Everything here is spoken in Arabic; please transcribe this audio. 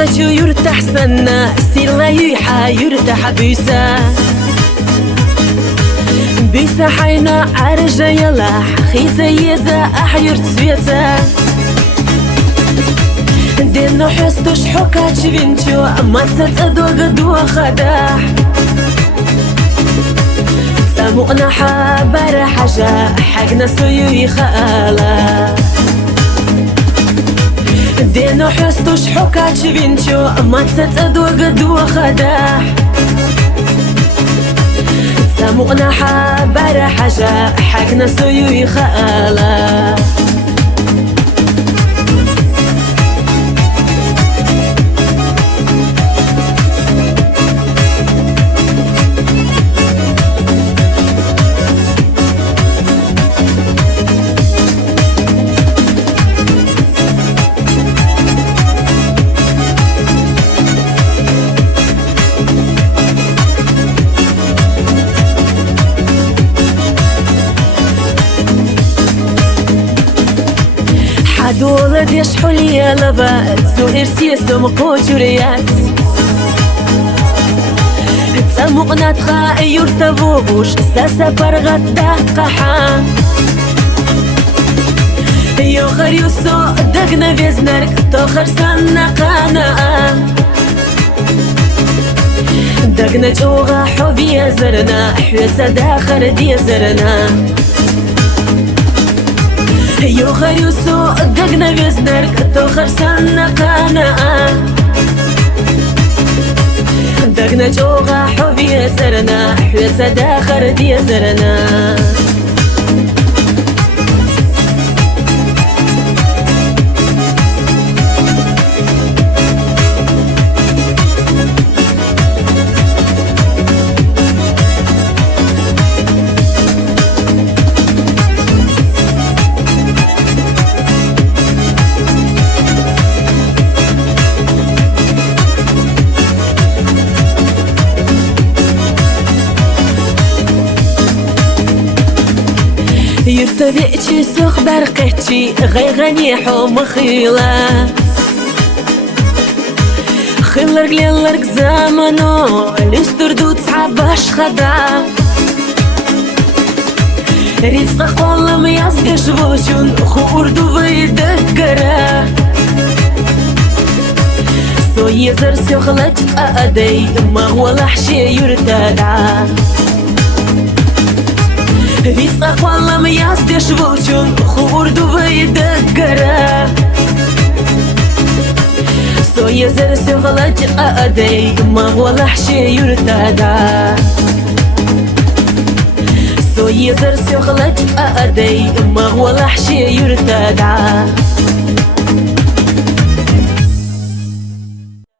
خشو يرتاح سنة سير لا يحا يرتاح بيسا بيسا حينا عرجة يلاح خيزة يزا أحير تسويتا دينو حستوش حكاتش بنتو ما تتأدو قدو خداح ساموقنا حابر حاجة حقنا سويو يخالا دينو حستوش حكاتش بنتو ما تتأدو قدو خداح ساموقنا حابر حاجة حقنا سويو يخالا دولة ديش حولي لبات سوئر سيسو مقوجوريات تسمقنا تخاء يرتبوش ساسا برغت داقحا يو خريوسو دقنا بيزنرك توخر سنة قانا دقنا جوغا حبي زرنا حوسا داخر دي زرنا يو خريوسو دقنا بيزنرك توخر سنة قانا دقنا جوغا حبي زرنا حوسا داخر دي زرنا يرتبئتي سوق برقتي غيغني حوم خيلة خيلرق ليلرق زمنو لستردو تصعباش خدا رزق قول مياسقش بوشون خوردو بيدكرا سو يزر سيخلج أدي ما هو لحشي يرتدع رزق والله ما يصدش بوشون خوردو بيدقرا سو يزر سيغلج أدي ما هو لحشي يرتدع سو يزر سيغلج أدي ما هو لحشي يرتدع